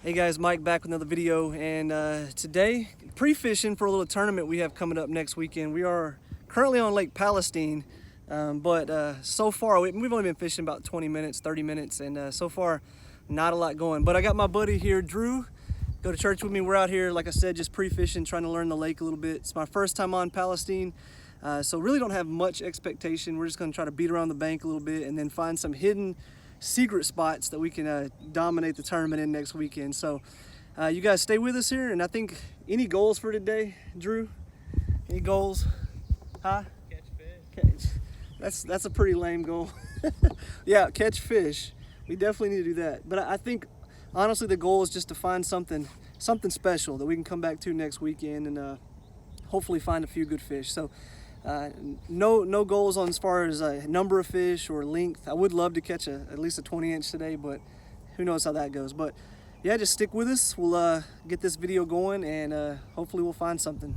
Hey guys, Mike back with another video, and today pre-fishing for a little tournament we have coming up next weekend. We are currently on Lake Palestine, but so far we've only been fishing about 20 minutes, 30 minutes, and so far not a lot going. But I got my buddy here, Drew, go to church with me. We're out here, like I said, just pre-fishing, trying to learn the lake a little bit. It's my first time on Palestine, so really don't have much expectation. We're just going to try to beat around the bank a little bit and then find some hidden secret spots that we can dominate the tournament in next weekend. So you guys stay with us here, and I think any goals for today, Drew? Any goals? Huh? Catch fish. That's a pretty lame goal. Yeah, catch fish. We definitely need to do that. But I think honestly the goal is just to find something special that we can come back to next weekend and hopefully find a few good fish. So no goals on as far as number of fish or length. I would love to catch at least a 20-inch today, but who knows how that goes. But yeah, just stick with us. We'll get this video going, and hopefully we'll find something.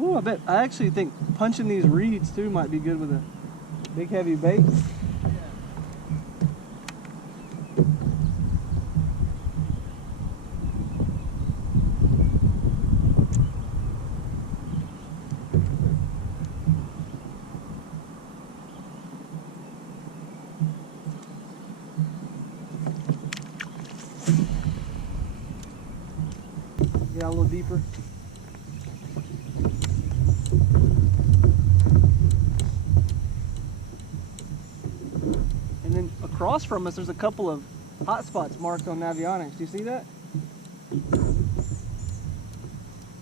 Ooh, I actually think punching these reeds too might be good with a big heavy bait. Get out a little deeper. And then across from us, there's a couple of hot spots marked on Navionics. Do you see that?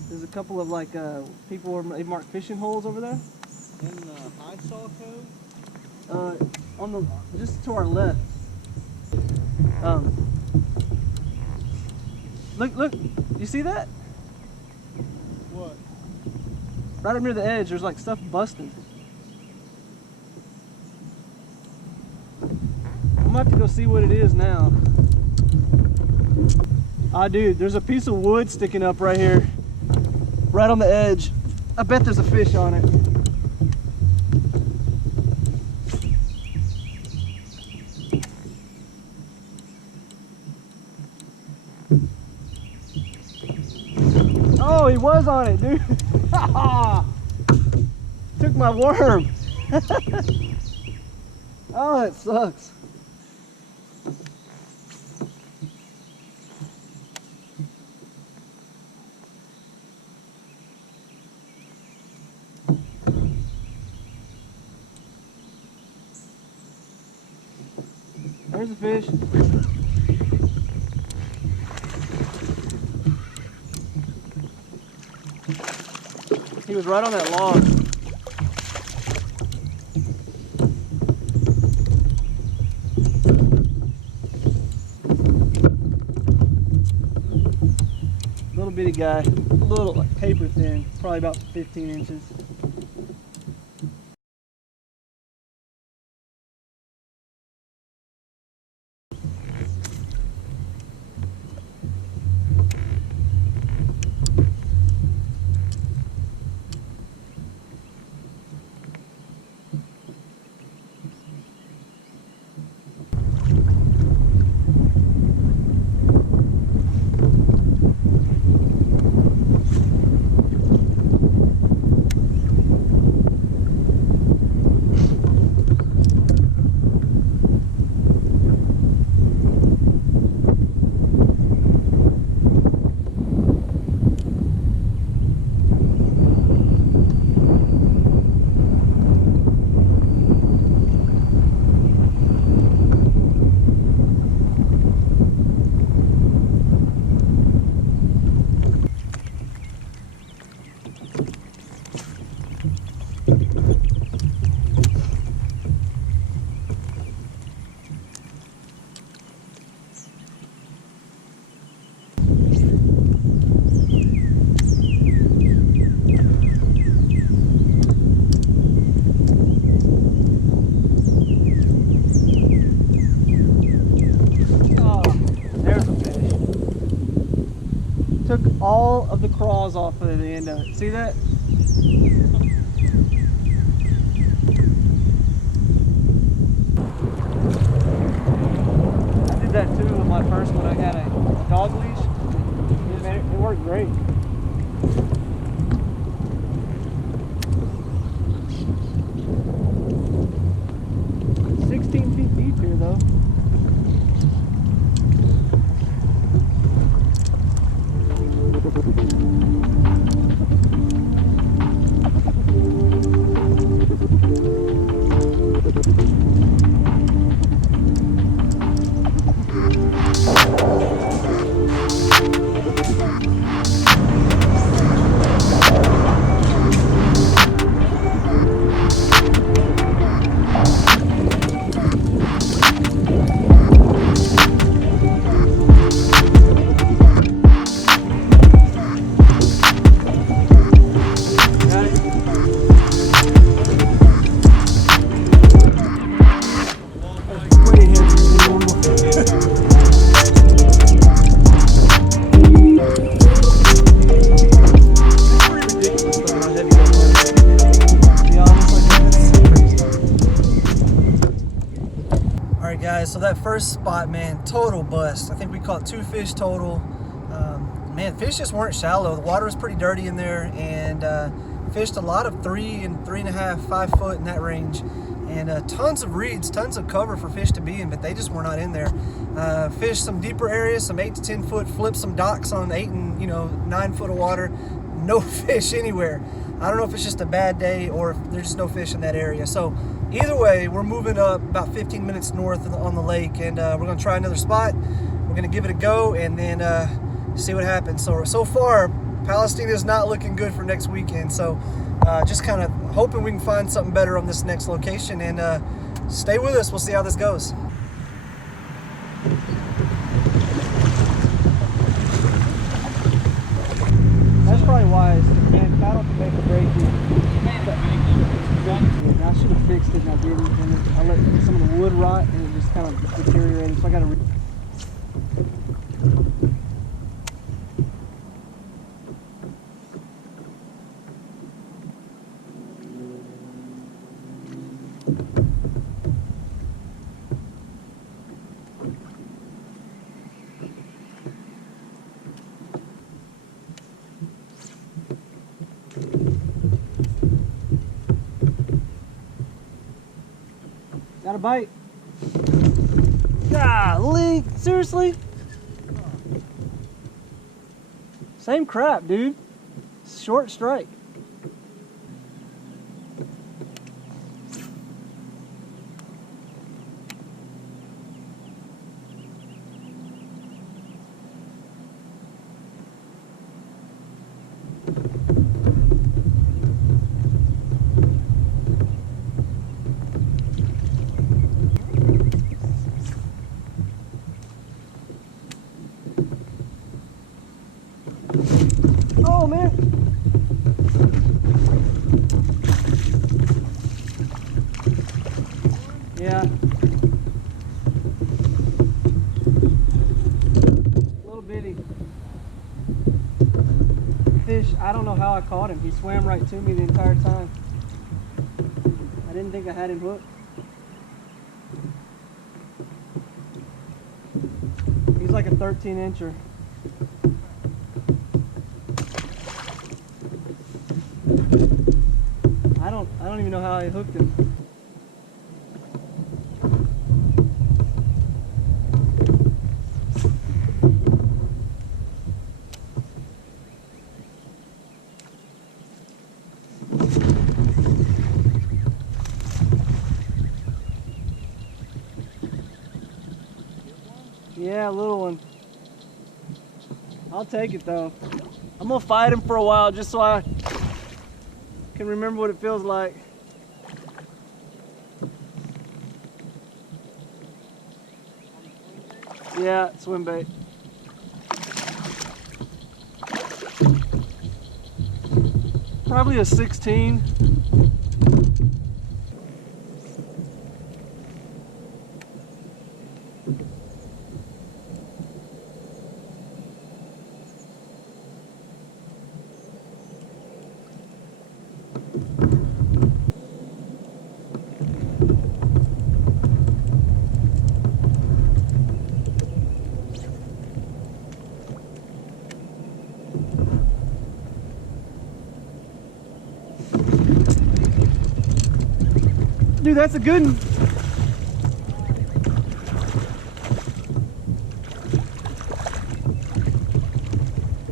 There's a couple of people they've marked fishing holes over there. In the high saw cove? On the just to our left. Look, you see that? What? Right up near the edge, there's like stuff busting. I'm gonna have to go see what it is now. Ah, dude, there's a piece of wood sticking up right here, right on the edge. I bet there's a fish on it. Oh, he was on it, dude. Took my worm. Oh, that sucks. There's a fish. He was right on that log. Little bitty guy, a little like paper thin, probably about 15 inches. all of the crawls off of the end of it. See that? I did that too with my first one. I had a dog leash. It worked great. It's 16 feet deep here though. Guys, so that first spot, man, total bust. I think we caught 2 fish total. Man, fish just weren't shallow. The water was pretty dirty in there, and fished a lot of 3 and 3.5, 5 foot in that range, and tons of reeds, tons of cover for fish to be in, but they just were not in there. Fished some deeper areas, some 8 to 10 foot, flipped some docks on 8 and 9 foot of water. No fish anywhere. I don't know if it's just a bad day or if there's just no fish in that area. So either way, we're moving up about 15 minutes north on the lake, and we're gonna try another spot. We're gonna give it a go and then see what happens. So far, Palestine is not looking good for next weekend. So just kind of hoping we can find something better on this next location, and stay with us. We'll see how this goes. That's probably wise. Man, paddle can make a break here. I should have fixed it and I didn't. And I let some of the wood rot and it just kind of deteriorated. So I got to. Got a bite. Golly, seriously? Same crap, dude. Short strike. Oh man. Yeah. Little bitty fish. I don't know how I caught him. He swam right to me the entire time. I didn't think I had him hooked. He's like a 13-incher. I don't even know how I hooked him. Yeah, a little one. I'll take it though. I'm gonna fight him for a while just so I can remember what it feels like. Yeah, swim bait. Probably a 16. Dude, that's a good one.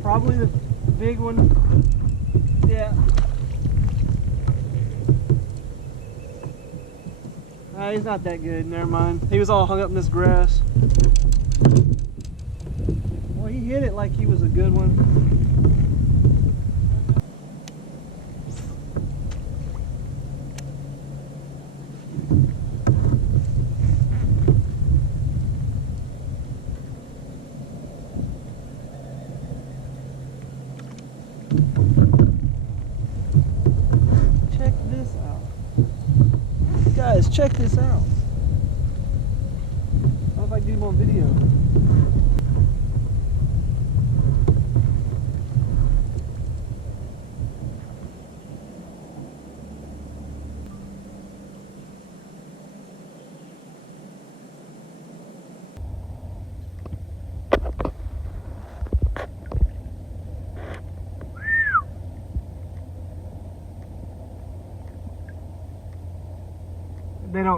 Probably the big one. Yeah. He's not that good. Never mind. He was all hung up in this grass. Well, he hit it like he was a good one. Check this out. Guys, check this out. I don't know if I can get him on video.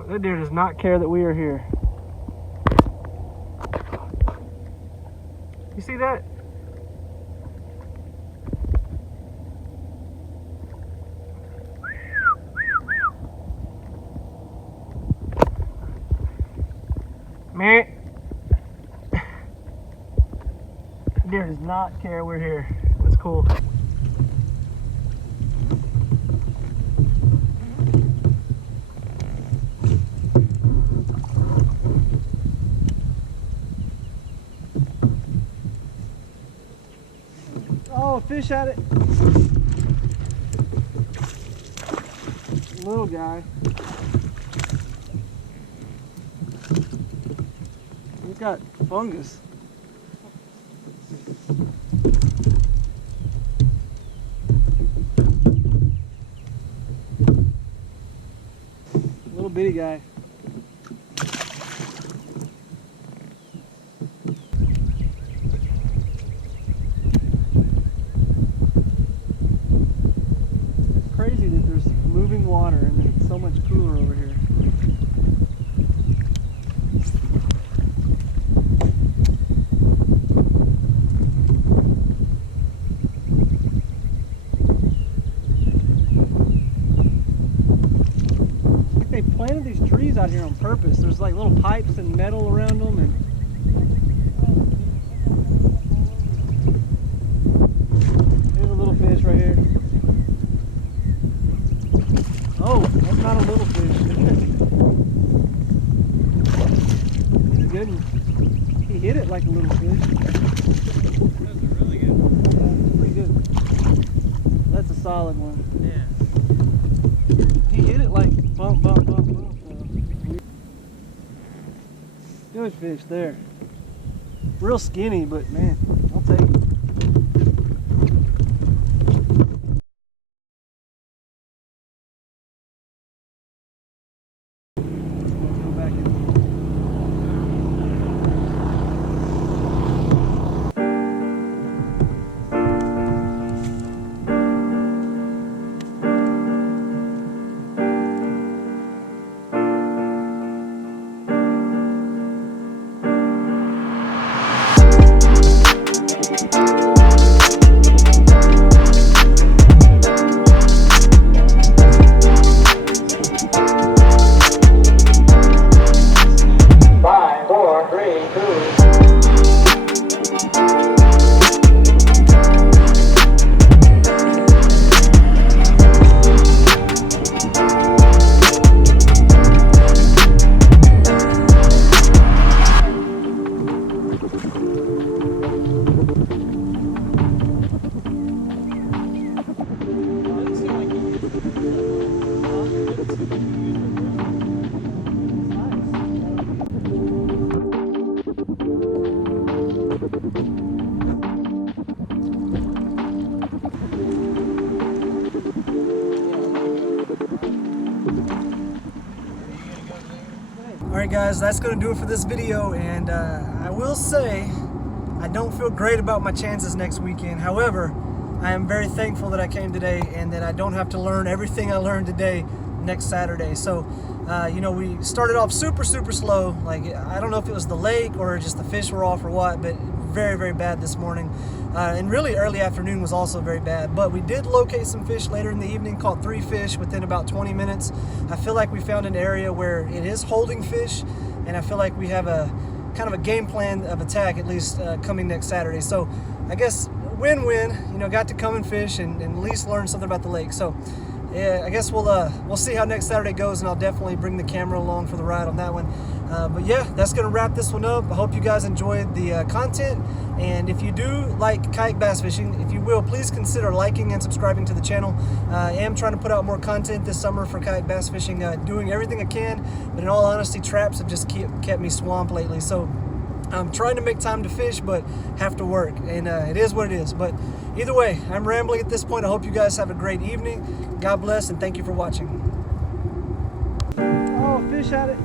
That deer does not care that we are here. You see that? Man, deer does not care we're here. That's cool. Oh, fish at it. Little guy. He's got fungus. Little bitty guy. Crazy that there's moving water and it's so much cooler over here. I think they planted these trees out here on purpose. There's like little pipes and metal around them, and there's a little fish right here. Oh, that's not a little fish. He's a good one. He hit it like a little fish. That's a really good one. Yeah, it's pretty good. That's a solid one. Yeah. He hit it like bump, bump, bump, bump. Good fish there. Real skinny, but man, I'll take it. right, guys, that's going to do it for this video, and I will say I don't feel great about my chances next weekend. However, I am very thankful that I came today and that I don't have to learn everything I learned today next Saturday. So you know, we started off super slow. Like, I don't know if it was the lake or just the fish were off or what, but very bad this morning. And really early afternoon was also very bad. But we did locate some fish later in the evening, caught 3 fish within about 20 minutes. I feel like we found an area where it is holding fish, and I feel like we have a kind of a game plan of attack, at least coming next Saturday. So I guess win-win, you know, got to come and fish and at least learn something about the lake. So yeah, I guess we'll see how next Saturday goes, and I'll definitely bring the camera along for the ride on that one. But yeah, that's gonna wrap this one up. I hope you guys enjoyed the content, and if you do like kayak bass fishing, if you will, please consider liking and subscribing to the channel. I am trying to put out more content this summer for kayak bass fishing, doing everything I can, but in all honesty, traps have just kept me swamped lately. So I'm trying to make time to fish, but have to work, and it is what it is. But either way, I'm rambling at this point. I hope you guys have a great evening. God bless, and thank you for watching. Oh, fish had it.